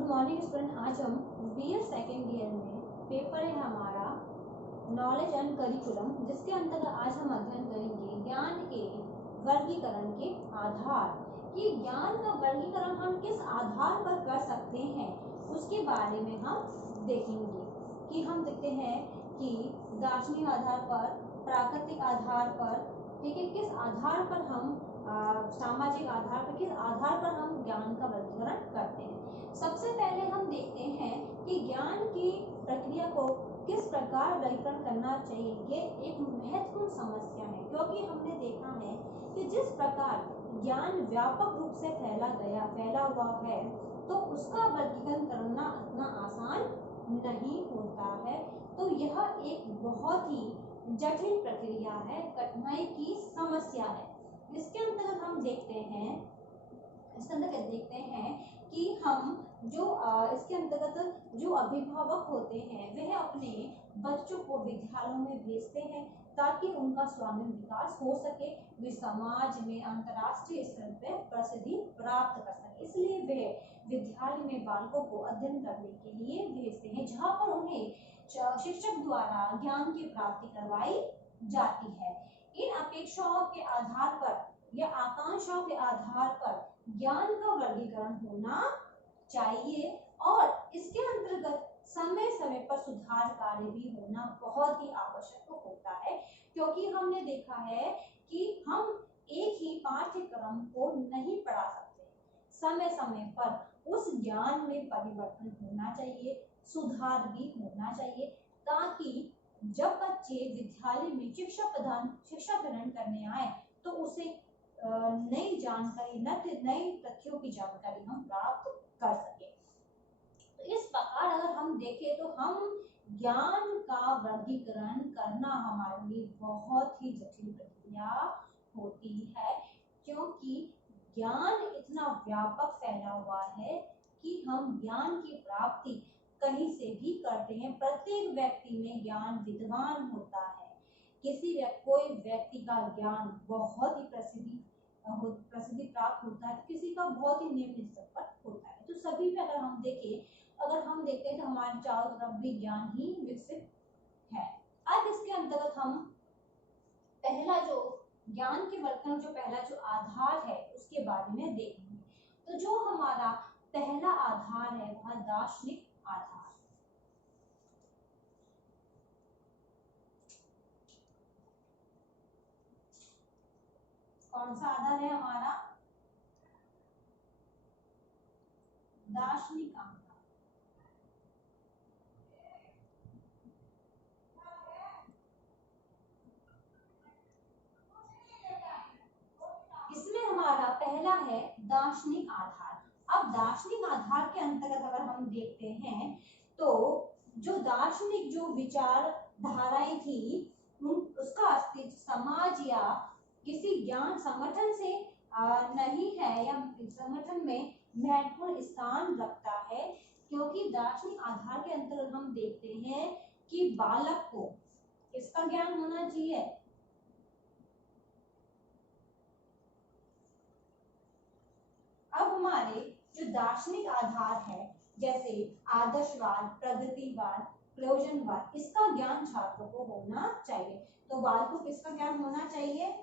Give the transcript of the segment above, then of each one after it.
Good morning student. आज हम BA second year में पेपर है हमारा नॉलेज एंड करिकुलम, जिसके अंतर्गत आज हम अध्ययन करेंगे ज्ञान के वर्गीकरण के आधार। कि ज्ञान का वर्गीकरण हम किस आधार पर कर सकते हैं उसके बारे में हम देखेंगे। कि हम देखते हैं कि दार्शनिक आधार पर, प्राकृतिक आधार पर, ठीक है, किस आधार पर हम सामाजिक आधार पर, किस आधार पर हम ज्ञान का वर्गीकरण करते हैं। सबसे पहले हम देखते हैं कि ज्ञान की प्रक्रिया को किस प्रकार वर्गीकरण करना चाहिए। ये एक महत्वपूर्ण समस्या है, क्योंकि हमने देखा है कि जिस प्रकार ज्ञान व्यापक रूप से फैला हुआ है, तो उसका वर्गीकरण करना इतना आसान नहीं होता है। तो यह एक बहुत ही जटिल प्रक्रिया है, कठिनाई की समस्या है। इसके अंतर्गत हम देखते हैं कि हम जो इसके अंतर्गत जो अभिभावक होते हैं वह अपने बच्चों को विद्यालयों में भेजते हैं ताकि उनका स्वांगीण विकास हो सके, वे समाज में अंतर्राष्ट्रीय स्तर पर प्रसिद्धि प्राप्त कर सके। इसलिए वे विद्यालय में बालकों को अध्ययन करने के लिए भेजते हैं, जहाँ पर उन्हें शिक्षक द्वारा ज्ञान की प्राप्ति करवाई जाती है। इन अपेक्षाओं के आधार पर या आकांक्षाओं के आधार पर ज्ञान का वर्गीकरण होना चाहिए, और इसके अंतर्गत समय समय पर सुधार कार्य भी होना बहुत ही आवश्यक होता है। क्योंकि हमने देखा है कि हम एक ही पाठ्यक्रम को नहीं पढ़ा सकते, समय समय पर उस ज्ञान में परिवर्तन होना चाहिए, सुधार भी होना चाहिए, ताकि जब बच्चे विद्यालय में शिक्षा ग्रहण करने आए तो उसे नई जानकारी, नए तथ्यों की जानकारी हम प्राप्त कर सके। तो इस प्रकार अगर हम देखें तो हम ज्ञान का वर्गीकरण करना हमारे लिए बहुत ही जटिल प्रक्रिया होती है, क्योंकि ज्ञान इतना व्यापक फैला हुआ है कि हम ज्ञान की प्राप्ति कहीं से भी करते हैं। प्रत्येक व्यक्ति में ज्ञान विद्वान होता है। कोई व्यक्ति का ज्ञान बहुत ही प्रसिद्धि प्राप्त होता है, किसी का बहुत ही निम्न स्तर पर होता है। तो सभी में अगर हम देखते हैं तो हमारे चारों तरफ भी ज्ञान ही विकसित है। अब इसके अंतर्गत हम पहला जो ज्ञान के वर्गीकरण जो पहला जो आधार है उसके बारे में देखेंगे। तो जो हमारा पहला आधार है वह दार्शनिक आधार। कौन सा आधार है हमारा? दार्शनिक आधार। इसमें हमारा पहला है दार्शनिक आधार। अब दार्शनिक आधार के अंतर्गत अगर हम देखते हैं तो जो दार्शनिक जो विचारधाराएं थी उसका अस्तित्व समाज या किसी ज्ञान संगठन से नहीं है, या संगठन में महत्वपूर्ण स्थान रखता है। क्योंकि दार्शनिक आधार के अंतर्गत हम देखते हैं कि बालक को किसका ज्ञान होना चाहिए? अब हमारे जो दार्शनिक आधार है, जैसे आदर्शवाद, प्रगतिवाद, प्रयोजनवाद, इसका ज्ञान छात्रों को होना चाहिए। तो बालक को किसका ज्ञान होना चाहिए?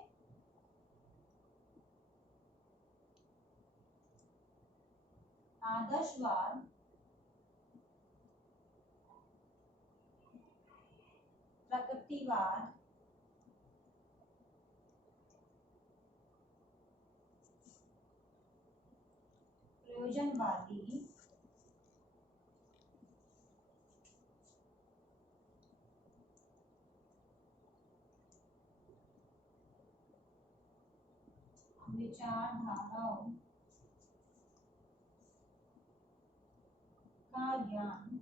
आदर्शवाद, प्रगतिवाद, प्रयोजनवादी, विचारधाराओं का ज्ञान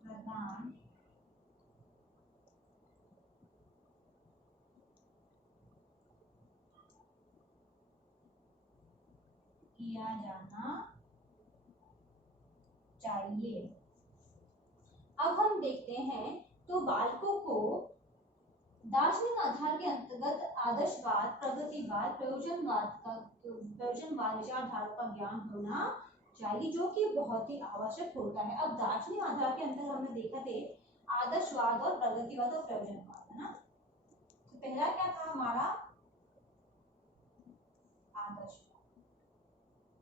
प्रदान किया जाना चाहिए। अब हम देखते हैं तो बालकों को दार्शनिक आधार के अंतर्गत आदर्शवाद, प्रगतिवाद, प्रयोजनवाद प्रयोजनवाद विचारधारा का ज्ञान होना चाहिए, जो कि बहुत ही आवश्यक होता है। अब दार्शनिक आधार के अंतर हमने देखा थे आदर्शवाद और प्रगतिवाद और प्रयोजनवाद, है ना। तो पहला क्या था हमारा आदर्शवाद।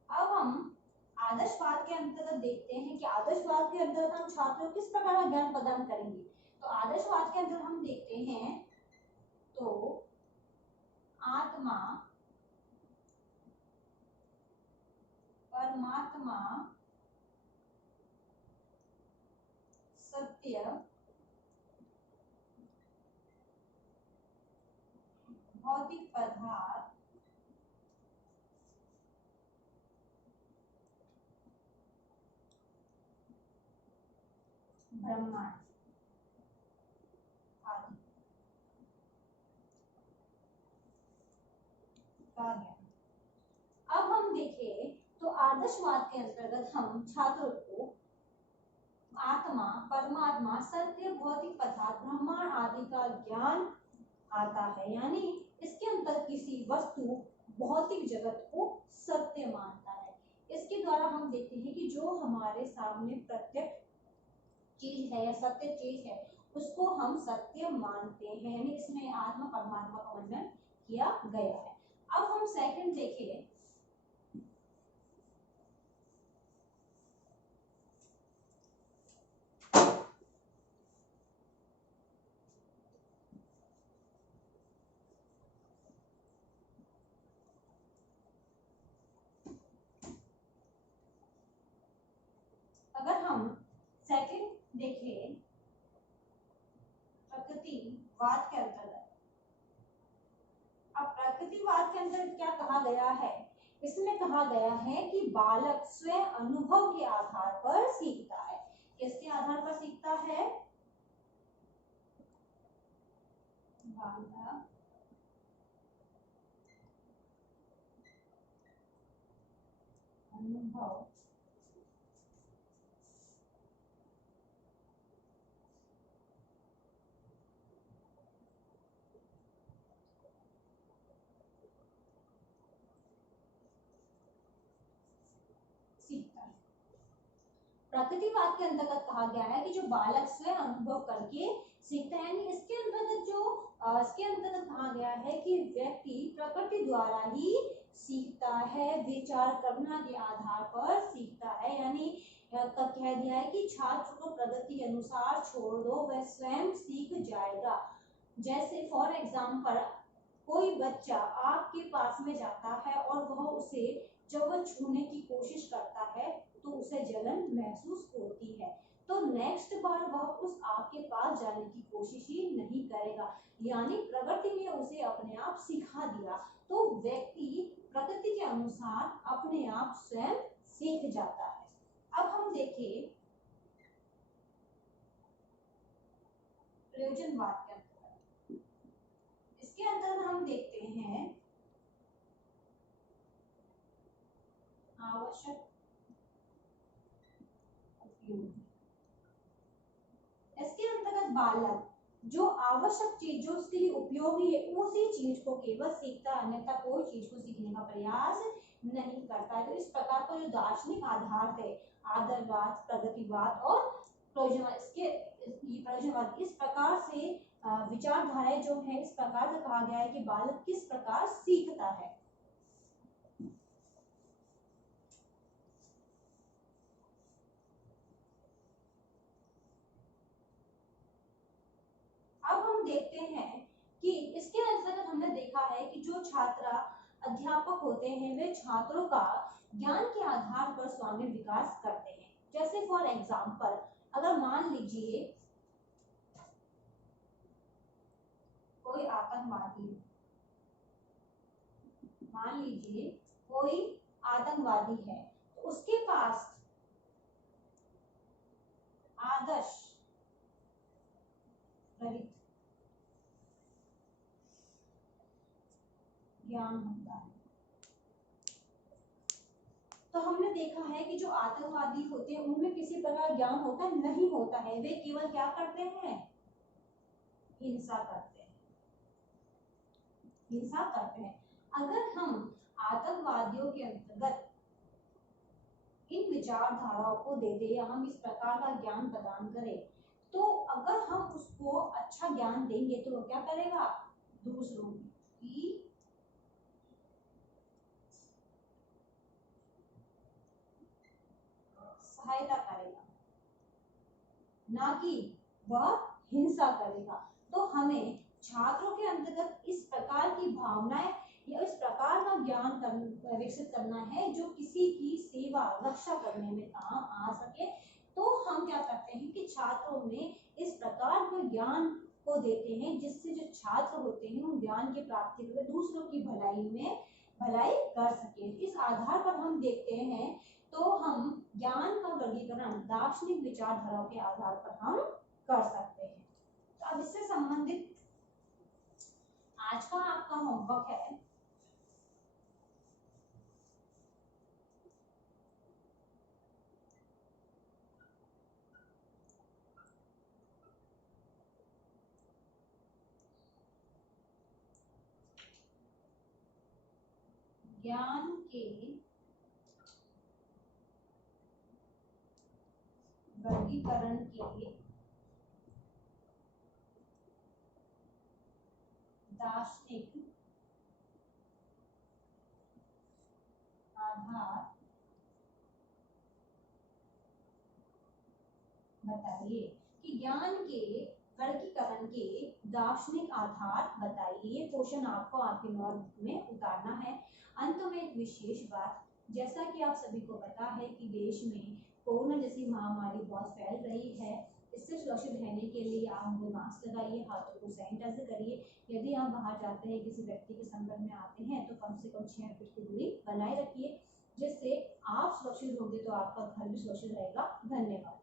अब हम आदर्शवाद के अंतर्गत देखते हैं कि आदर्शवाद के अंतर्गत हम छात्रों को किस प्रकार का ज्ञान प्रदान करेंगे। तो आदर्शवाद के अंदर हम देखते हैं तो आत्मा, परमात्मा, सत्य, भौतिक पदार्थ, ब्रह्मांड आदि का ज्ञान। अब हम देखें तो आदर्शवाद के अंतर्गत हम छात्रों को आत्मा, परमात्मा, सत्य, भौतिक पदार्थ, ब्रह्मांड आदि का ज्ञान आता है। यानी इसके अंतर किसी वस्तु भौतिक जगत को सत्य मानता है। इसके द्वारा हम देखते हैं कि जो हमारे सामने प्रत्यक्ष चीज है या सत्य चीज है उसको हम सत्य मानते हैं। यानी इसमें आत्मा परमात्मा का वर्णन किया गया है। अब हम सेकंड देखें अगर हम सेकंड देखें प्रकृतिवाद के अंतर्गत। अब प्रकृतिवाद के अंतर्गत क्या कहा गया है, इसमें कहा गया है कि बालक स्वयं अनुभव के आधार पर सीखता है। किसके आधार पर सीखता है, बालक अनुभव सीखता है। प्रकृतिवाद के अंतर्गत कहा गया है कि जो बालक स्वयं अनुभव करके सीखता है। यानी इसके अंतर्गत इसके अंतर्गत कहा गया है कि व्यक्ति प्रकृति द्वारा ही सीखता है, विचार करना के आधार पर सीखता है। यानी कह दिया है कि छात्र को प्रगति के अनुसार छोड़ दो, वह स्वयं सीख जाएगा। जैसे फॉर एग्जाम्पल कोई बच्चा आपके पास में जाता है और वह उसे जब वह छूने की कोशिश करता है तो उसे जलन महसूस होती है, तो नेक्स्ट बार वह उस आग के पास जाने की कोशिश ही नहीं करेगा। यानी प्रकृति ने उसे अपने आप सिखा दिया। तो व्यक्ति प्रकृति के अनुसार अपने आप स्वयं सीख जाता है। अब हम देखें प्रयोजनवाद के अंतर्गत। इसके अंतर्गत हम देखते हैं आवश्यक उपयोग। इसके अंतर्गत बालक जो आवश्यक चीज जो उसके लिए उपयोगी है उसी चीज को केवल सीखता है, अन्यथा कोई चीज को सीखने का प्रयास नहीं करता है। तो इस प्रकार का जो दार्शनिक आधार है आदर्शवाद, प्रगतिवाद और प्रयोजनवाद, इसके प्रयोजनवाद इस प्रकार से विचारधाराएं जो है इस प्रकार से कहा गया है कि बालक किस प्रकार सीखता है। अब हम देखते हैं कि इसके अंतर्गत हमने देखा है कि जो छात्र अध्यापक होते हैं वे छात्रों का ज्ञान के आधार पर स्वामी विकास करते हैं। जैसे फॉर एग्जाम्पल अगर मान लीजिए कोई आतंकवादी, मान लीजिए कोई आतंकवादी है तो उसके पास आदर्श रहित ज्ञान होता है। तो हमने देखा है कि जो आतंकवादी होते हैं उनमें किसी प्रकार ज्ञान होता है नहीं होता है, वे केवल क्या करते हैं, हिंसा करते हैं, हिंसा करते हैं। अगर हम आतंकवादियों के अंतर्गत इन विचारधाराओं को देते या हम इस प्रकार का ज्ञान प्रदान करें, तो अगर हम उसको अच्छा ज्ञान देंगे तो वो क्या करेगा, दूसरों की सहायता करेगा, ना कि वह हिंसा करेगा। तो हमें छात्रों के अंतर्गत इस प्रकार की भावनाएं या इस प्रकार का ज्ञान विकसित करना है जो किसी की सेवा रक्षा करने में काम आ सके। तो हम क्या करते हैं कि छात्रों में इस प्रकार के ज्ञान को देते हैं जिससे जो छात्र होते हैं उन ज्ञान की प्राप्ति में दूसरों की भलाई कर सके। इस आधार पर हम देखते हैं तो हम ज्ञान का वर्गीकरण दार्शनिक विचारधाराओं के आधार पर हम कर सकते हैं। तो अब इससे संबंधित आज का आपका होमवर्क है ज्ञान के वर्गीकरण के दार्शनिक आधार बताइए, कि ज्ञान के वर्गीकरण के दार्शनिक आधार बताइए। ये क्वेश्चन आपको आपके नोटबुक में उतारना है। अंत में एक विशेष बात, जैसा कि आप सभी को पता है कि देश में कोरोना जैसी महामारी बहुत फैल रही है, इससे सुरक्षित रहने के लिए आप मास्क लगाइए, हाथों को सैनिटाइज करिए। यदि आप बाहर जाते हैं, किसी व्यक्ति के संपर्क में आते हैं तो कम से कम 6 फीट की दूरी बनाए रखिए, जिससे आप सुरक्षित होंगे तो आपका घर भी सुरक्षित रहेगा। धन्यवाद।